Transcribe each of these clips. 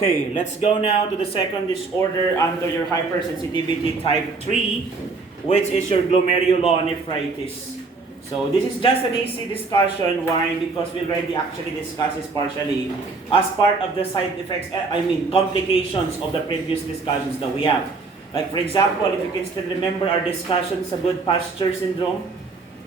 Okay, let's go now to the second disorder under your hypersensitivity type 3, which is your glomerulonephritis. So this is just an easy discussion. Why? Because we already actually discussed this partially as part of the side effects, complications of the previous discussions that we have. Like for example, if you can still remember our discussion sa good posture syndrome,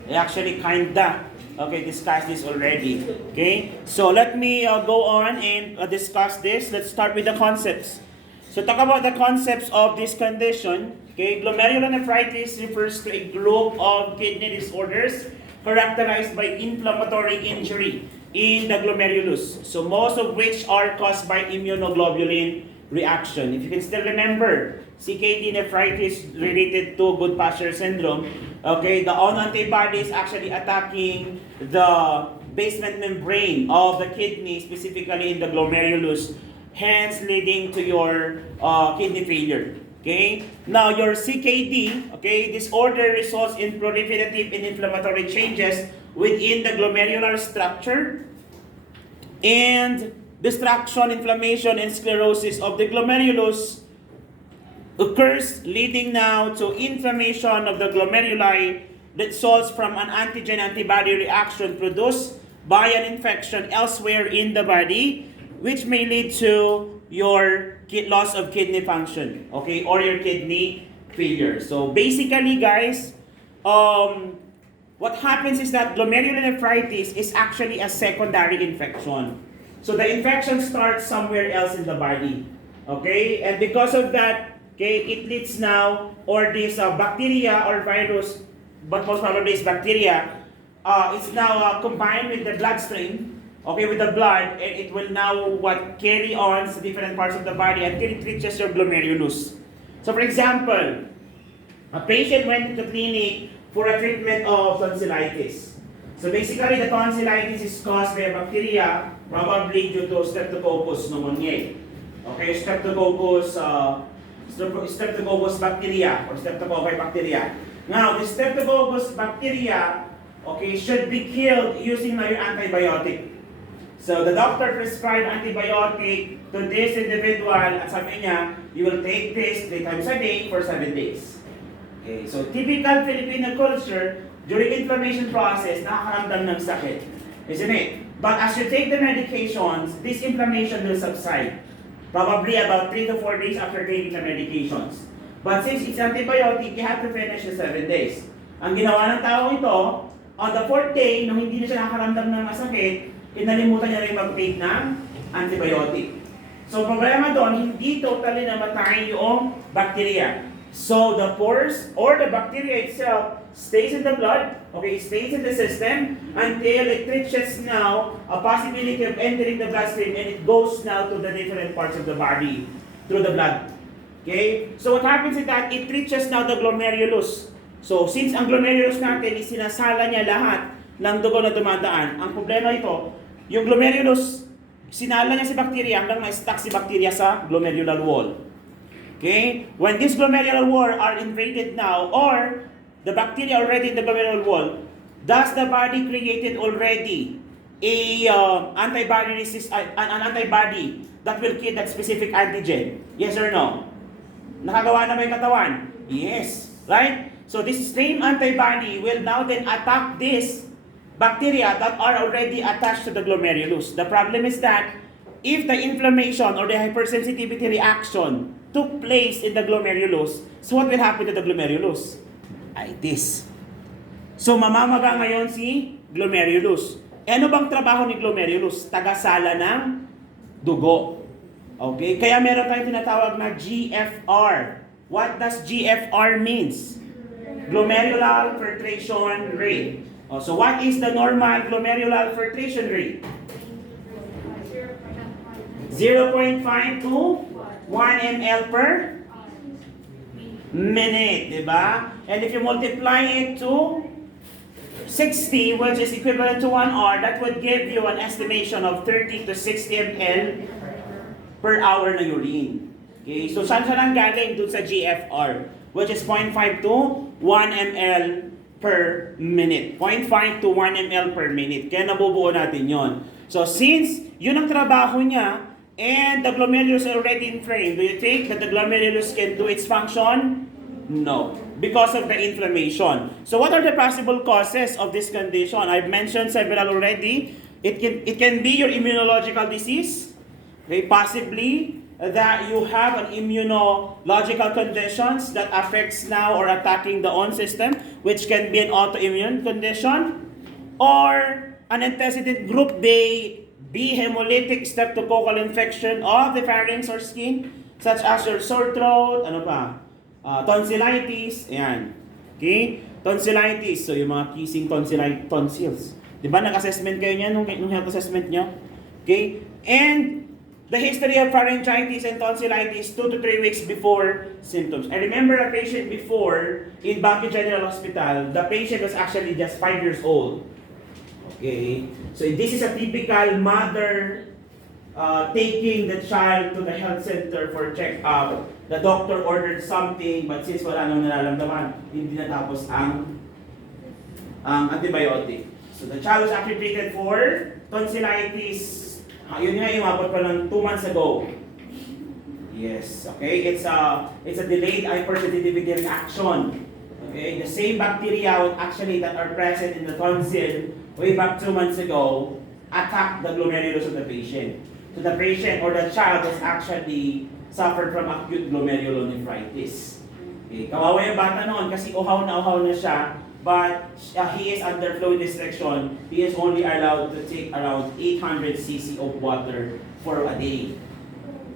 I actually kinda discuss this already. Okay, so let me go on and discuss this. Let's start with the concepts. So talk about the concepts of this condition. Okay, glomerulonephritis refers to a group of kidney disorders characterized by inflammatory injury in the glomerulus. So most of which are caused by immunoglobulin reaction. If you can still remember, CKD nephritis related to good posture syndrome. Okay, the autoantibody is actually attacking the basement membrane of the kidney, specifically in the glomerulus, hence leading to your kidney failure. Okay, now your CKD, disorder results in proliferative and inflammatory changes within the glomerular structure and destruction, inflammation, and sclerosis of the glomerulus occurs, leading now to inflammation of the glomeruli that results from an antigen-antibody reaction produced by an infection elsewhere in the body, which may lead to your loss of kidney function, or your kidney failure. So basically, guys, what happens is that glomerulonephritis is actually a secondary infection. So the infection starts somewhere else in the body, and because of that, it leads now, or this bacteria or virus, but most probably it's bacteria, it's now combined with the bloodstream, with the blood, and it will now carry on to different parts of the body until it reaches your glomerulus. So for example, a patient went to the clinic for a treatment of tonsillitis. So basically, the tonsillitis is caused by a bacteria, probably due to Streptococcus pneumoniae. Streptococcus bacteria or Streptococci bacteria. Now, the Streptococcus bacteria, should be killed using your antibiotic. So the doctor prescribed antibiotic to this individual at sabi niya, you will take this 3 times a day for 7 days. Okay, so typical Filipino culture, during inflammation process, nakakaramdam ng sakit. Isn't it? But as you take the medications, this inflammation will subside. Probably about 3 to 4 days after taking the medications. But since it's antibiotic, you have to finish the 7 days. Ang ginawa ng tao ito, on the 4th day, nung hindi na siya nakakaramdam ng masakit, inalimutan niya rin mag-take ng antibiotic. So problema doon, hindi totally namatay yung bacteria. So the pores or the bacteria itself stays in the blood, stays in the system until it reaches now a possibility of entering the bloodstream, and it goes now to the different parts of the body through the blood. Okay? So what happens is that it reaches now the glomerulus. So since ang glomerulus natin is sinasala niya lahat ng dugo na dumadaan, ang problema ito, yung glomerulus, sinala niya si bacteria hanggang na-stuck si bacteria sa glomerular wall. Okay? When this glomerular wall are invaded now, or the bacteria already in the glomerular wall, does the body created already an antibody that will kill that specific antigen? Yes or no? Nakagawa na ba yung katawan? Yes. Right? So this same antibody will now then attack this bacteria that are already attached to the glomerulus. The problem is that if the inflammation or the hypersensitivity reaction took place in the glomerulus, so what will happen to the glomerulus? Like this. So mamamaga ngayon si glomerulus. Ano bang trabaho ni glomerulus? Tagasala ng dugo. Okay? Kaya meron tayong tinatawag na GFR. What does GFR means? Glomerular filtration rate. So what is the normal glomerular filtration rate? 0.5 to 1 ml per minute, diba? And if you multiply it to 60, which is equivalent to 1 hour, that would give you an estimation of 30 to 60 ml per hour na urine. Okay, so saan siya nang galing dun sa GFR, which is 0.5 to 1 ml per minute. 0.5 to 1 ml per minute. Kaya nabubuo natin yon. So since yun ang trabaho niya, and the glomerulus are already inflamed. Do you think that the glomerulus can do its function? No, because of the inflammation. So what are the possible causes of this condition? I've mentioned several already. It can be your immunological disease. Okay, possibly that you have an immunological conditions that affects now or attacking the own system, which can be an autoimmune condition, or an antecedent group B hemolytic streptococcal infection of the pharynx or skin, such as your sore throat, ano pa, tonsillitis, ayan. Okay? Tonsillitis, so yung mga kissing tonsils. Di ba nag-assessment kayo niyan nung health assessment nyo? Okay? And the history of pharyngitis and tonsillitis 2 to 3 weeks before symptoms. I remember a patient before in Baguio General Hospital. The patient was actually just 5 years old. Okay, so this is a typical mother taking the child to the health center for check-up. The doctor ordered something, but since wala nang nararamdaman, hindi natapos ang antibiotic. So the child was actually treated for tonsillitis. Yun nga yung abot pa ng 2 months ago. Yes, okay, it's a delayed hypersensitivity reaction. Okay, the same bacteria actually that are present in the tonsil way back 2 months ago attacked the glomerulus of the patient. So the patient or the child has actually suffered from acute glomerulonephritis. Okay, kawawa yung bata noon kasi uhaw na siya, but he is under fluid restriction. He is only allowed to take around 800 cc of water for a day.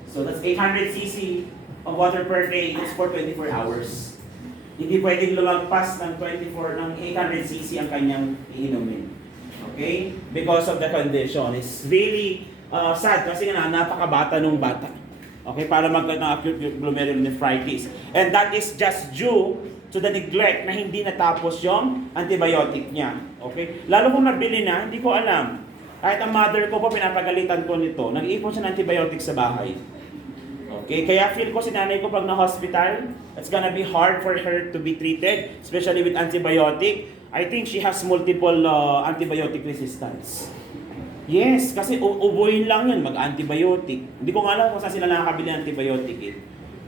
So that's 800 cc of water per day. It's for 24 hours. Hindi pwedeng lumagpas ng 800 cc ang kanyang iinumin. Okay? Because of the condition. It's really sad kasi nga napakabata nung bata. Okay? Para magkaroon ng acute glomerulonephritis. And that is just due to the neglect na hindi natapos yung antibiotic niya. Okay? Lalo kung nabili na, hindi ko alam. Kahit ang mother ko po, pinapagalitan ko nito. Nag-iipon siya ng antibiotic sa bahay. Okay? Kaya feel ko si nanay ko pag na-hospital, it's gonna be hard for her to be treated, especially with antibiotic. I think she has multiple antibiotic resistance. Yes, kasi ubuin lang yun, mag-antibiotic. Hindi ko nga alam kung saan sila nakakabili ng antibiotic eh.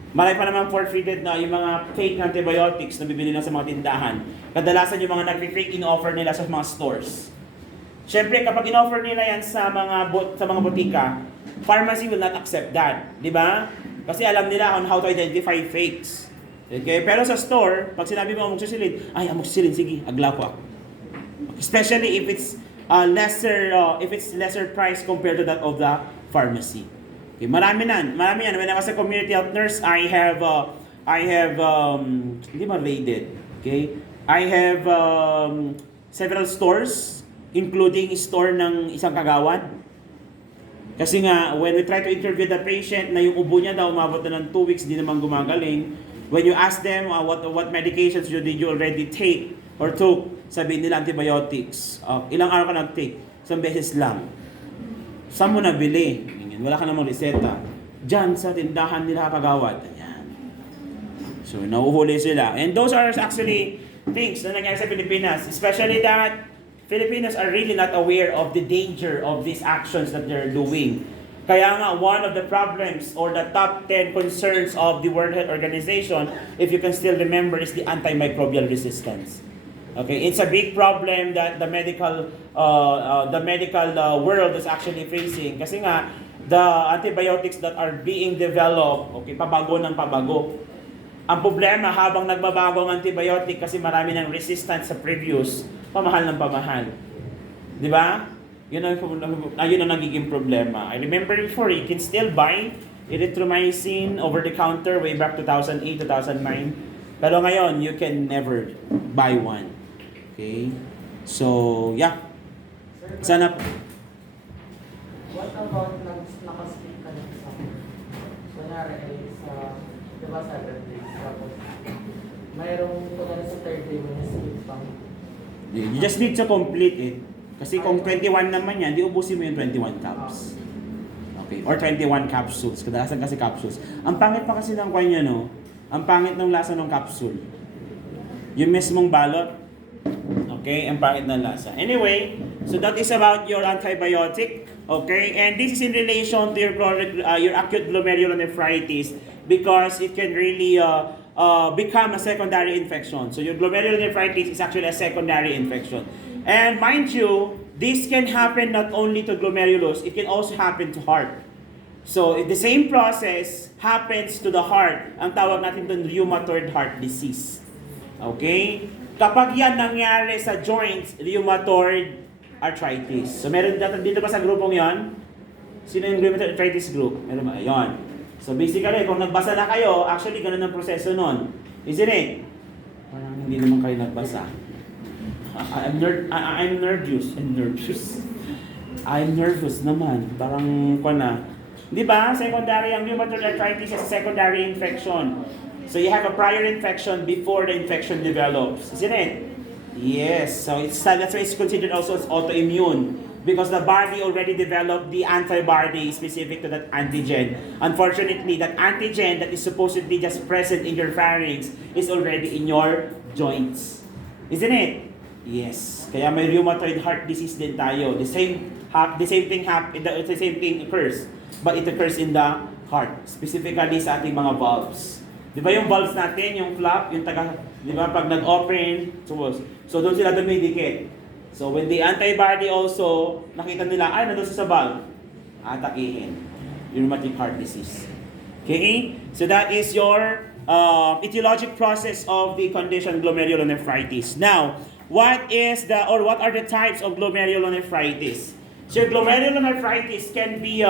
Marami pa naman forfeited na yung mga fake antibiotics na bibili lang sa mga tindahan. Kadalasan yung mga nag-fake in-offer nila sa mga stores. Siyempre, kapag in-offer nila yan sa mga butika, pharmacy will not accept that. Di ba? Kasi alam nila on how to identify fakes. Okay? Pero sa store, pag sinabi mo amoxicillin, ay amoxicillin, sige, agla ko. Especially if it's lesser price compared to that of the pharmacy. Okay, marami yan. When I was a community health nurse, I have hindi man raided. Okay? I have several stores, including store ng isang kagawad. Kasi nga, when we try to interview the patient na yung ubo niya daw umabot na ng 2 weeks, di naman gumagaling. When you ask them what medications did you already take or took, sabihin nila antibiotics. Ilang araw ka nag-take? Isang beses lang. Saan mo nabili? Wala ka namang reseta. Diyan sa tindahan nila kagawad. Ayan. So, nauhuli sila. And those are actually things na nangyari sa Pilipinas. Especially that Filipinos are really not aware of the danger of these actions that they're doing. Kaya nga, one of the problems or the top 10 concerns of the World Health Organization, if you can still remember, is the antimicrobial resistance. Okay, it's a big problem that the medical world is actually facing. Kasi nga, the antibiotics that are being developed, okay, pabago ng pabago. Ang problema, habang nagbabago ang antibiotic kasi marami ng resistance sa previous, pamahal ng pamahal. Di ba? Yun ang nagiging problema. I remember before, you can still buy erythromycin over the counter way back 2008, 2009. Pero ngayon, you can never buy one. Okay? So, yeah. Sana po. What about nakaspeak ka lang sa kunyari ay sa, di ba 7 days, tapos mayroong kunyari sa 3rd day mo na-speak pang. You just need to complete it. Kasi kung 21 naman yan, di ubusin mo yung 21 caps. Okay, or 21 capsules. Kadalasan kasi capsules. Ang pangit pa kasi ng kanya, no? Ang pangit ng lasa ng capsule. Yung mismong balot. Okay, ang pangit ng lasa. Anyway, so that is about your antibiotic. Okay, and this is in relation to your acute glomerulonephritis because it can really become a secondary infection. So your glomerulonephritis is actually a secondary infection. And mind you, this can happen not only to glomerulus, it can also happen to heart. So the same process happens to the heart. Ang tawag natin doon rheumatoid heart disease. Okay? Kapag yan nangyari sa joints, rheumatoid arthritis. So meron dito ba sa grupong yon? Sino yung rheumatoid arthritis group? Meron ba? Ayun. So basically, kung nagbasa na kayo, actually ganun ang proseso nun. Isn't it? Parang hindi naman kayo nagbasa. I'm nervous. I'm nervous naman. Parang na. Di ba? Secondary, ang rheumatoid arthritis is a secondary infection. So you have a prior infection before the infection develops. Isn't it? Yes. So that's why it's considered also as autoimmune. Because the body already developed the antibody specific to that antigen. Unfortunately, that antigen that is supposedly just present in your pharynx is already in your joints. Isn't it? Yes. Kaya may rheumatoid heart disease din tayo. The same thing occurs. But it occurs in the heart, specifically sa ating mga valves. Di ba yung valves natin, yung flap, yung di ba, pag nag-open, so doon sila dumidikit. So when the antibody also, nakita nila, ay, nandun sa valve, atakihin. Rheumatic heart disease. Okay? So that is your etiologic process of the condition glomerulonephritis. Now, what are the types of glomerulonephritis? So glomerulonephritis can be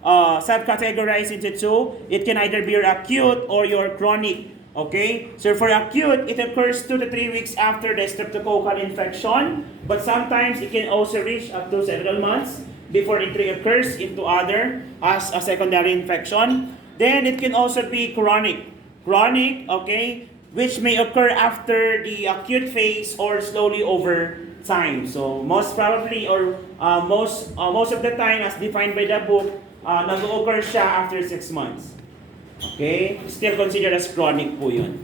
subcategorized into two. It can either be your acute or your chronic. Okay? So for acute, it occurs 2 to 3 weeks after the streptococcal infection. But sometimes it can also reach up to several months before it reoccurs into other as a secondary infection. Then it can also be chronic. Chronic, okay, which may occur after the acute phase or slowly over time. So most probably or most of the time as defined by the book, nag-occur siya after 6 months. Okay? Still considered as chronic po yun.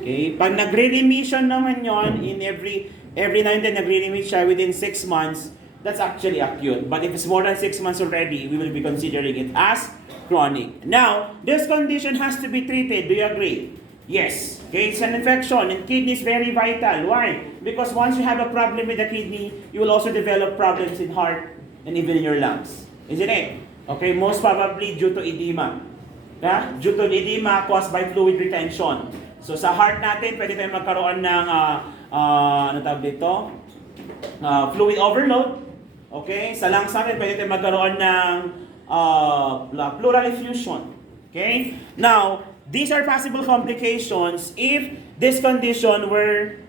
Okay? Pag nagre-remission naman yon in every now and then nagre-remit siya within 6 months, that's actually acute. But if it's more than 6 months already, we will be considering it as chronic. Now, this condition has to be treated. Do you agree? Yes. Okay, it's an infection and kidney is very vital. Why? Because once you have a problem with the kidney, you will also develop problems in heart and even in your lungs. Isn't it? Okay, most probably due to edema. Yeah? Due to edema caused by fluid retention. So sa heart natin, pwede tayong magkaroon ng ano tawag dito? Fluid overload. Okay? Sa lungs natin, pwede tayong magkaroon ng pleural effusion. Okay? Now, these are possible complications if this condition were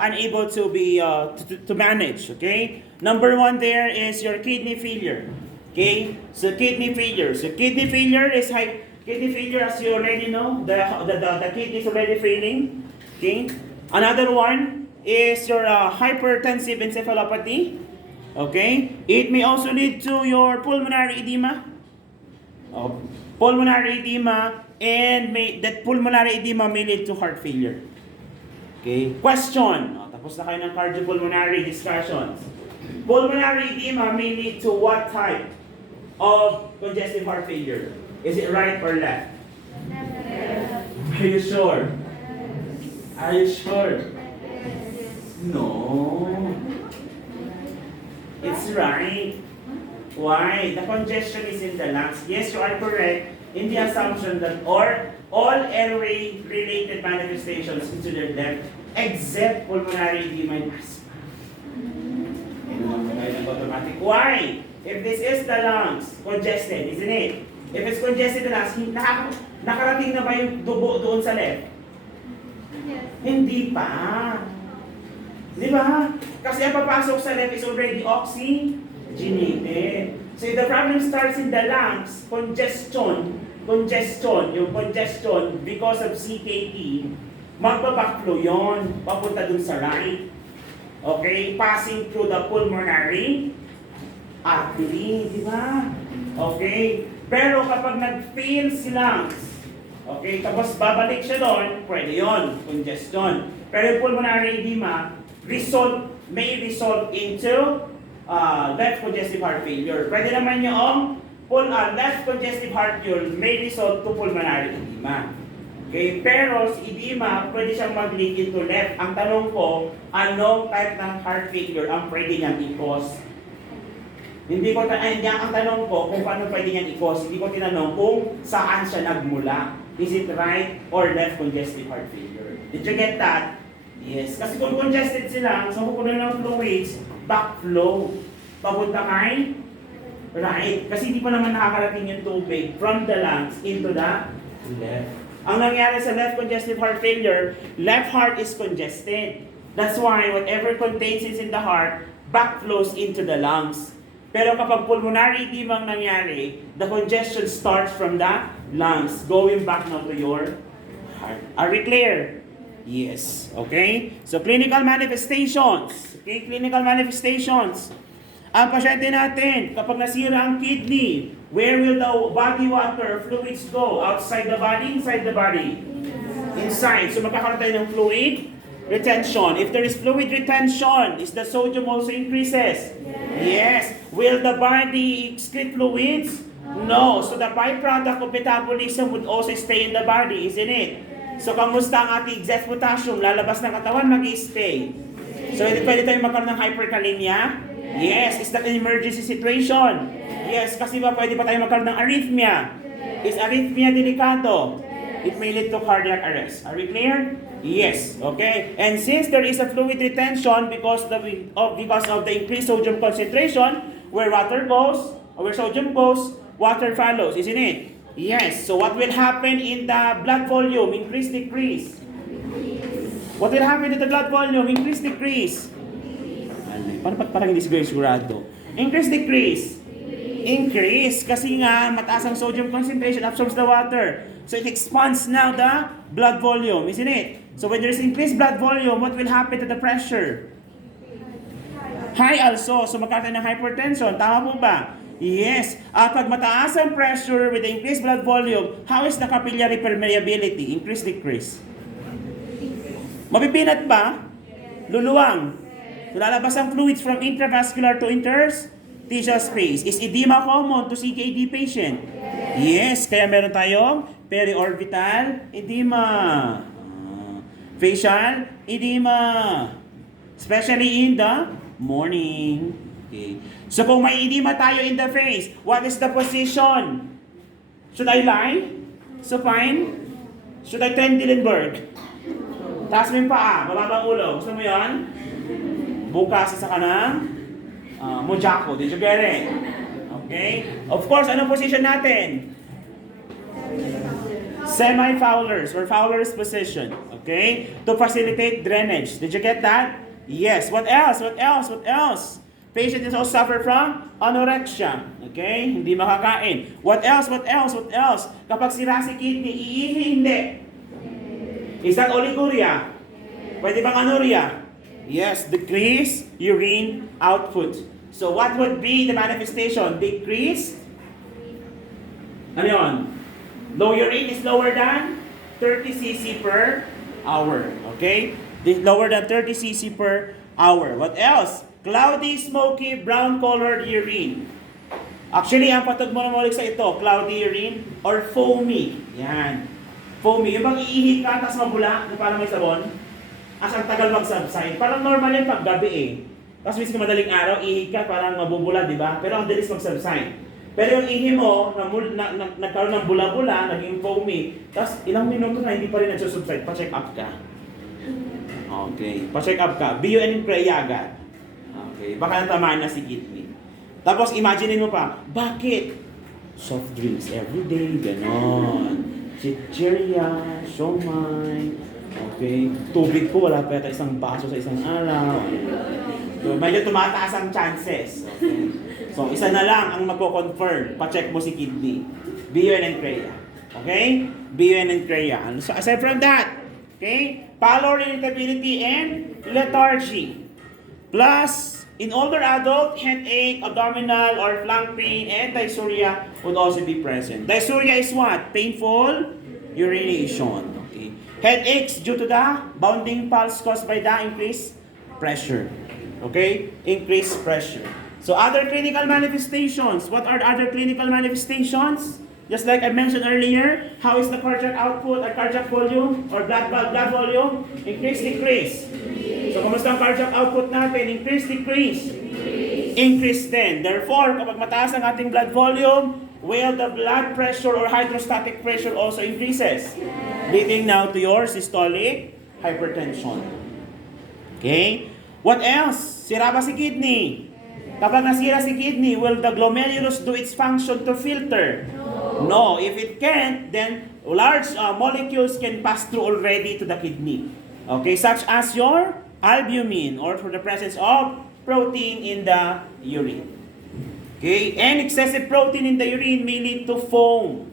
unable to be to manage. Okay? Number 1 there is your kidney failure. Okay? So kidney failure. So kidney failure is kidney failure, as you already know, the kidney is already failing. Okay? Another one is your hypertensive encephalopathy. Okay? It may also lead to your pulmonary edema. Pulmonary edema, and that pulmonary edema may lead to heart failure. Okay? Question. Tapos na kayo ng cardiopulmonary discussions. Pulmonary edema may lead to what type of congestive heart failure? Is it right or left? Are you sure? Are you sure? No. It's right. Why? The congestion is in the lungs. Yes, you are correct in the assumption that all airway-related manifestations considered left except pulmonary edema and asthma. Automatic. Why? If this is the lungs, congested, isn't it? If it's congested the lungs, nakarating na ba yung dugo doon sa left? Yes. Hindi pa. Di ba? Kasi ang papasok sa left is already oxygenated. So if the problem starts in the lungs, congestion because of CKD, magbabackflow yon papunta dun sa right. Okay? Passing through the pulmonary artery, di ba? Okay? Pero kapag nag-fail si lungs, okay, tapos babalik siya doon, pwede yon, congestion. Pero yung pulmonary edema, may result into left congestive heart failure. Pwede naman yung left congestive heart failure may result to pulmonary edema. Okay, pero si edema, pwede siyang mag-leak into left. Ang tanong ko, anong type ng heart failure ang pwede niyang i-cause? Ang tanong ko kung paano pwede niyang i-cause. Hindi ko tinanong kung saan siya nagmula. Is it right or left congestive heart failure? Did you get that? Yes. Kasi kung congested sila, sa pupunan ng fluids, backflow. Papunta kay right. Kasi hindi pa naman nakakarating yung tubig from the lungs into the left. Ang nangyari sa left congestive heart failure, left heart is congested. That's why whatever contains is in the heart, backflows into the lungs. Pero kapag pulmonary edema ang nangyari, the congestion starts from the lungs, going back now to your heart. Are we clear? Yes. Okay? So clinical manifestations. Okay, clinical manifestations. Ang pasyente natin, kapag nasira ang kidney, where will the body water fluids go? Outside the body, inside the body? Inside. So magkakaroon tayo ng fluid retention. If there is fluid retention, is the sodium also increases? Yes. Will the body excrete fluids? No. So the byproduct of metabolism would also stay in the body, isn't it? So kamusta ang ating excess potassium? Lalabas ng katawan, mag-stay. So pwede tayong magkaroon ng hyperkalemia? Yes. Is that an emergency situation? Yes. Kasi pwede pa tayo magkaroon ng arrhythmia? Is arrhythmia delikado? It may lead to cardiac arrest. Are we clear? Yes. Okay. And since there is a fluid retention because of the increased sodium concentration, where water goes, or where sodium goes, water follows, isn't it? Yes. So what will happen in the blood volume? Increase, decrease. What will happen in the blood volume? Increase, decrease. Parang hindi sigurado. Increase, decrease. Increase. Kasi nga, mataas ang sodium concentration, absorbs the water. So it expands now the blood volume, isn't it? So when there is increased blood volume, what will happen to the pressure? High also. So magkakaroon ng hypertension. Tama po ba? Yes. At pag mataas ang pressure with the increased blood volume, how is the capillary permeability? Increase, decrease. Mapipinat ba? Luluwang. Lalabas ang fluids from intravascular to interstitial space. Is edema common to CKD patient? Yes. Kaya meron tayong periorbital edema. Facial edema. Especially in the morning. Okay. So kung may edema tayo in the face, what is the position? Should I lie? Supine? Should I Trendelenburg? Taas mo yung paa, bababa ang ulo. Gusto mo yun? Bukas sa kanang Mojako. Did you get it? Okay? Of course, anong position natin? Semi-Fowler's or Fowler's position. Okay? To facilitate drainage. Did you get that? Yes. What else? What else? What else? Patient is also suffer from anorexia. Okay? Hindi makakain. What else? What else? What else? Kapag sira si kidney, iihi hindi. Is that oliguria? Pwede bang anuria? Yes. Decrease urine output. So what would be the manifestation? Decreased? Ano yun? Low urine is lower than 30 cc per hour. Okay? Lower than 30 cc per hour. What else? Cloudy, smoky, brown-colored urine. Actually, ang patagmonomolik sa ito, cloudy urine or foamy. Yan. Foamy. Yung bang iihi ka, tapos mabula, na parang may sabon. As ang tagal mag-subside. Parang normal yan pag gabi eh. Tapos mismo madaling araw, ihi ka, parang mabubula, di ba? Pero ang dalis mag-subside. Pero yung ihi mo, nagkaroon ng bula-bula, naging foamy. Tapos ilang minuto na, hindi pa rin nagsusubside. Pa-check up ka. Okay. Pa-check up ka. BUN agad. Okay. Baka natamaan na si kidney. Tapos imagine mo pa, bakit? Soft drinks everyday, ganon. Chicheria, siomay. Okay. Tubig po, wala pa yata isang baso sa isang araw. So, medyo tumataas ang chances. Okay. So, isa na lang ang magko-confirm. Pa-check mo si kidney. BUN and CREA. Okay? BUN and CREA. So, aside from that, okay? Pallor, irritability, and lethargy. Plus, in older adult, headache, abdominal or flank pain, and dysuria would also be present. Dysuria is what? Painful urination. Okay. Headaches due to the bounding pulse caused by the increased pressure. Okay? Increased pressure. So other clinical manifestations. What are other clinical manifestations? Just like I mentioned earlier, how is the cardiac output or cardiac volume or blood volume? Increase, decrease. So kumusta ang cardiac output natin? Increase, decrease. Increase din. Therefore, kapag mataas ang ating blood volume, well, the blood pressure or hydrostatic pressure also increases. Leading now to your systolic hypertension. Okay? What else? Sira ba si kidney? Kapag nasira si kidney, will the glomerulus do its function to filter? No. If it can't, then large molecules can pass through already to the kidney. Okay, such as your albumin or for the presence of protein in the urine. Okay, and excessive protein in the urine may lead to foam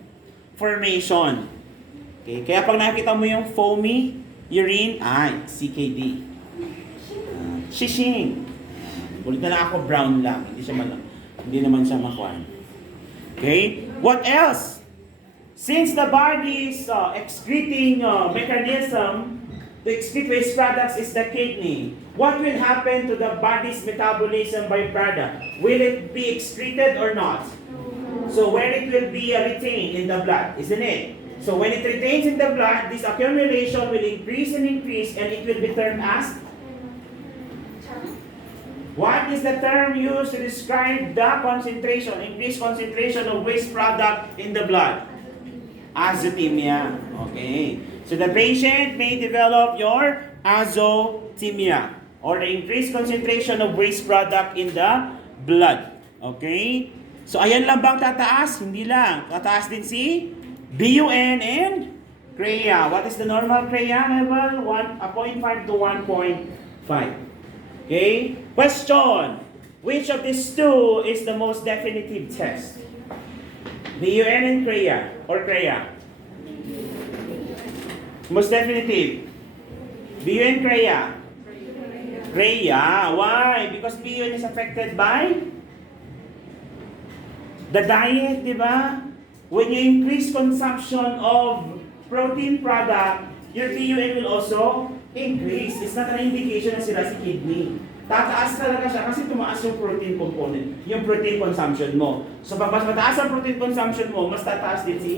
formation. Okay, kaya pag nakita mo yung foamy urine, CKD. Shishing. Ulit na lang ako, brown lang. Hindi naman siya makuha. Okay? What else? Since the body's excreting mechanism to excrete waste products is the kidney, what will happen to the body's metabolism by product? Will it be excreted or not? So where it will be retained in the blood, isn't it? So when it retains in the blood, this accumulation will increase and increase, and it will be termed as. What is the term used to describe the concentration, increased concentration of waste product in the blood? Azotemia. Okay. So the patient may develop your azotemia or the increased concentration of waste product in the blood. Okay? So ayan lang bang tataas? Hindi lang. Tataas din si BUN and CREA. What is the normal CREA level? 0.5 to 1.5. Okay? Question. Which of these two is the most definitive test? BUN and CREA or CREA? Most definitive. BUN, CREA? CREA. Why? Because BUN is affected by the diet, di ba? When you increase consumption of protein product, your BUN will also increase. It's not an indication na sila si kidney. Tataas talaga siya kasi tumaas yung protein component, yung protein consumption mo. So pag mas mataas ang protein consumption mo, mas tataas din si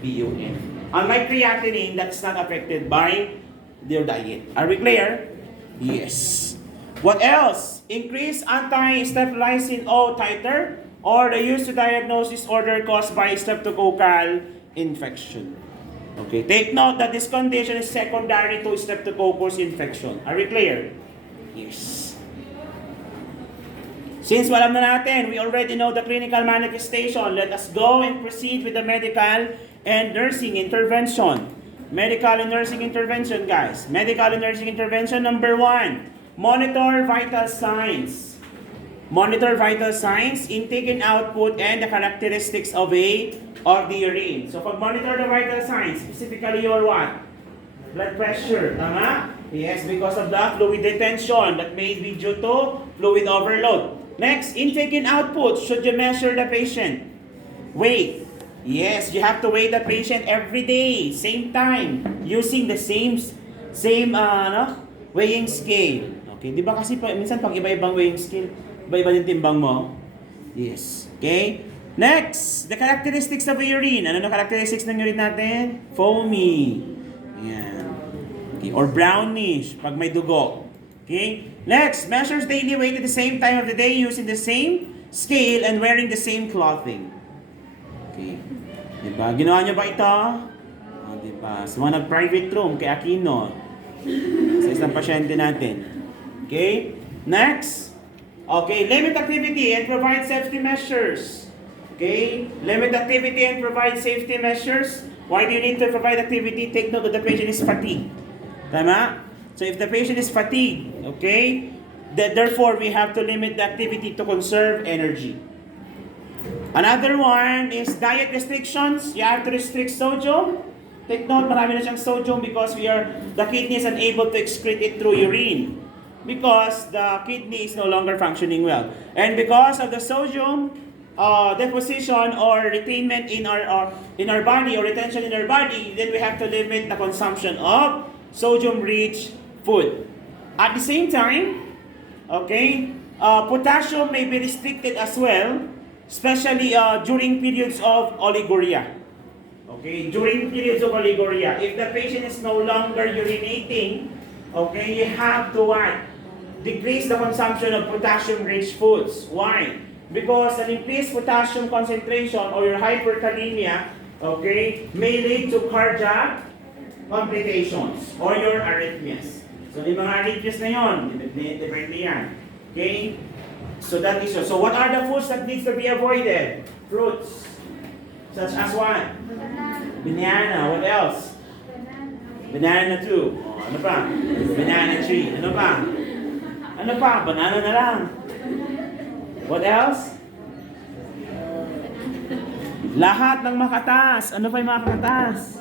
BUN. Unlike creatinine, that's not affected by their diet. Are we clear? Yes. What else? Increase anti-streptolysin O titer or the use to diagnose disorder caused by streptococcal infection. Okay, take note that this condition is secondary to streptococcus infection. Are we clear? Yes. Since alam na natin, we already know the clinical manifestation, let us go and proceed with the medical and nursing intervention. Medical and nursing intervention, guys. Medical and nursing intervention number 1, monitor vital signs. Monitor vital signs, intake and output, and the characteristics of the urine. So, pag monitor the vital signs, specifically your what? Blood pressure, tama? Yes, because of the fluid retention that may be due to fluid overload. Next, intake and output. Should you measure the patient? Weight. Yes, you have to weigh the patient every day, same time, using the same weighing scale. Okay, di ba kasi minsan pag iba-ibang weighing scale, iba-iba din timbang mo? Yes. Okay? Next, the characteristics of the urine. Ano na characteristics ng urine natin? Foamy. Yan. Okay. Or brownish, pag may dugo. Okay? Next, measures daily weight at the same time of the day using the same scale and wearing the same clothing. Okay. Diba? Ginawa nyo ba ito? Diba? Sa mga nag-private room kay Aquino. Sa isang pasyente natin. Okay? Next. Okay, limit activity and provide safety measures. Okay? Limit activity and provide safety measures. Why do you need to provide activity? Take note that the patient is fatigued. Tama? So if the patient is fatigued, okay, therefore we have to limit the activity to conserve energy. Another one is diet restrictions. You have to restrict sodium. Take note, marami na siyang sodium because the kidney is unable to excrete it through urine. Because the kidney is no longer functioning well. And because of the sodium deposition or retainment in our body or retention in our body, then we have to limit the consumption of sodium-rich food. At the same time, okay, Potassium may be restricted as well, especially during periods of oliguria. Okay, during periods of oliguria, if the patient is no longer urinating, okay, you have to what? Decrease the consumption of potassium-rich foods. Why? Because an increased potassium concentration or your hyperkalemia, okay, may lead to cardiac complications or your arrhythmias. So, yung mga arrhythmias na yun, depende yan. Okay? So, that is so. So, what are the foods that needs to be avoided? Fruits. Such as what? Banana. What else? Banana 2. Oh, ano pa? Banana 3. Ano pa? Ano pa? Banana na lang. What else? Lahat ng makatas. Ano pa yung makatas?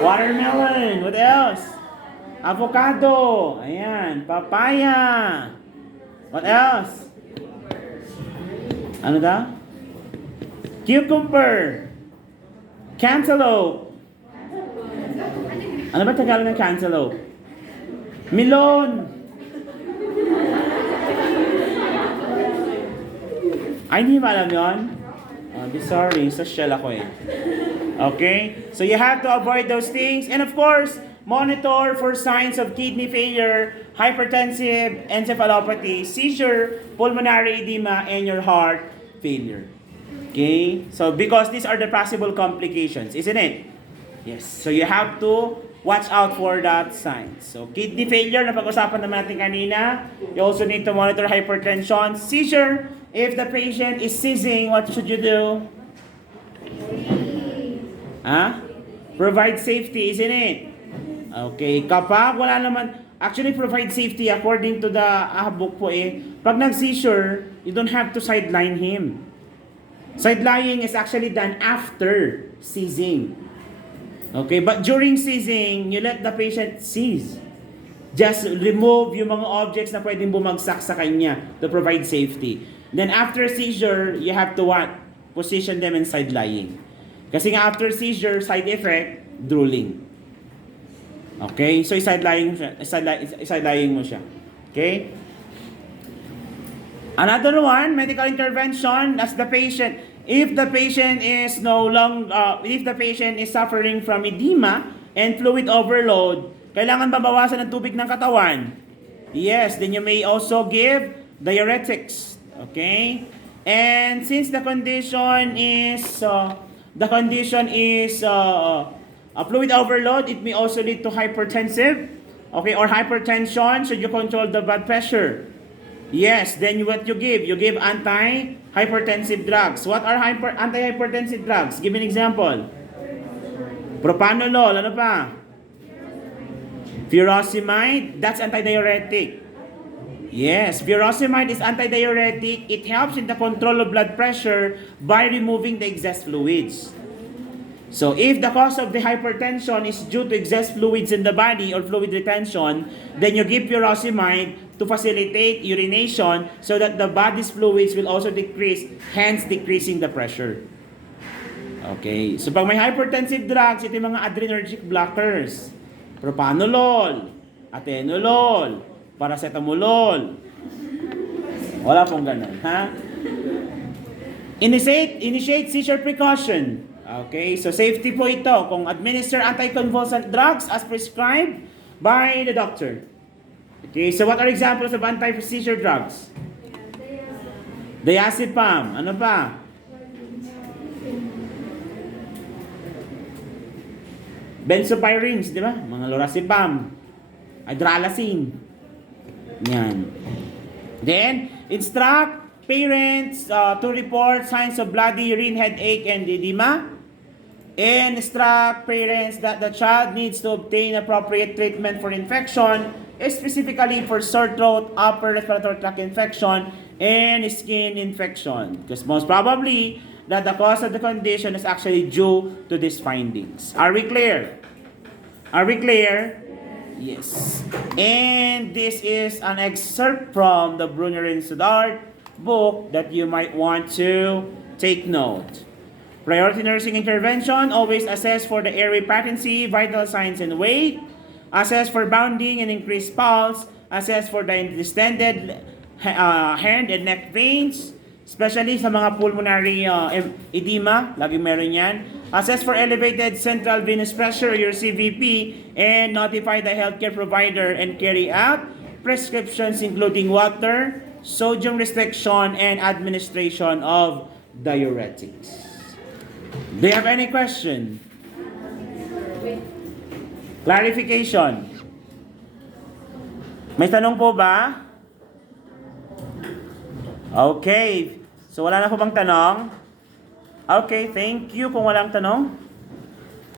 Watermelon. What else? Avocado. Ayan. Papaya. What else? Ano daw? Cucumber. Cantaloupe. Ano ba Tagalog ng cantaloupe? Melon. Ay, hindi mo alam yun? Sorry, sa shell ako eh. Okay? So you have to avoid those things. And of course, monitor for signs of kidney failure, hypertensive encephalopathy, seizure, pulmonary edema, and your heart failure. Okay? So because these are the possible complications, isn't it? Yes. So you have to watch out for that signs. So kidney failure, napag-usapan naman natin kanina. You also need to monitor hypertension, seizure. If the patient is seizing, what should you do? Provide safety, isn't it? Okay. Kapag wala naman, actually provide safety according to the book po pag nag-seizure, you don't have to sideline him. Sidelining is actually done after seizing. Okay, but during seizing, you let the patient seize. Just remove yung mga objects na pwedeng bumagsak sa kanya to provide safety. Then after seizure, you have to what? Position them in side lying. Kasi nga after seizure, side effect, drooling. Okay? So side lying mo siya. Okay? Another one, medical intervention as the patient. If the patient is if the patient is suffering from edema and fluid overload, kailangan babawasan ng tubig ng katawan. Yes, then you may also give diuretics. Okay? And since the condition is fluid overload, it may also lead to hypertensive, okay, or hypertension. Should you control the blood pressure? Yes, then what you give? You give anti-hypertensive drugs. What are anti-hypertensive drugs? Give me an example. Propanolol, ano pa? Furosemide, that's antidiuretic. Yes, furosemide is antidiuretic. It helps in the control of blood pressure by removing the excess fluids. So if the cause of the hypertension is due to excess fluids in the body or fluid retention, then you give furosemide to facilitate urination so that the body's fluids will also decrease, hence decreasing the pressure. Okay, so pag may hypertensive drugs, ito yung mga adrenergic blockers. Propanolol, atenolol, paracetamolol. Wala pong ganun, ha? Initiate seizure precaution. Okay, so safety po ito kung administer anticonvulsant drugs as prescribed by the doctor. Okay, so what are examples of anti-seizure drugs? Diazepam. Ano pa? Benzopyrines, di ba? Mga lorazepam. Hydralazine. Yan. Then, instruct parents to report signs of bloody urine, headache, and edema. And instruct parents that the child needs to obtain appropriate treatment for infection, specifically for sore throat, upper respiratory tract infection, and skin infection. Because most probably, that the cause of the condition is actually due to these findings. Are we clear? Are we clear? Yes. And this is an excerpt from the Brunner and Sudart book that you might want to take note. Priority nursing intervention, always assess for the airway patency, vital signs and weight, assess for bounding and increased pulse, assess for the distended hand and neck veins, especially sa mga pulmonary edema, lagi meron yan. Assess for elevated central venous pressure, your CVP, and notify the healthcare provider and carry out prescriptions including water, sodium restriction, and administration of diuretics. Do you have any question? Clarification. May tanong po ba? Okay. So wala na po bang tanong? Okay, thank you kung walang tanong.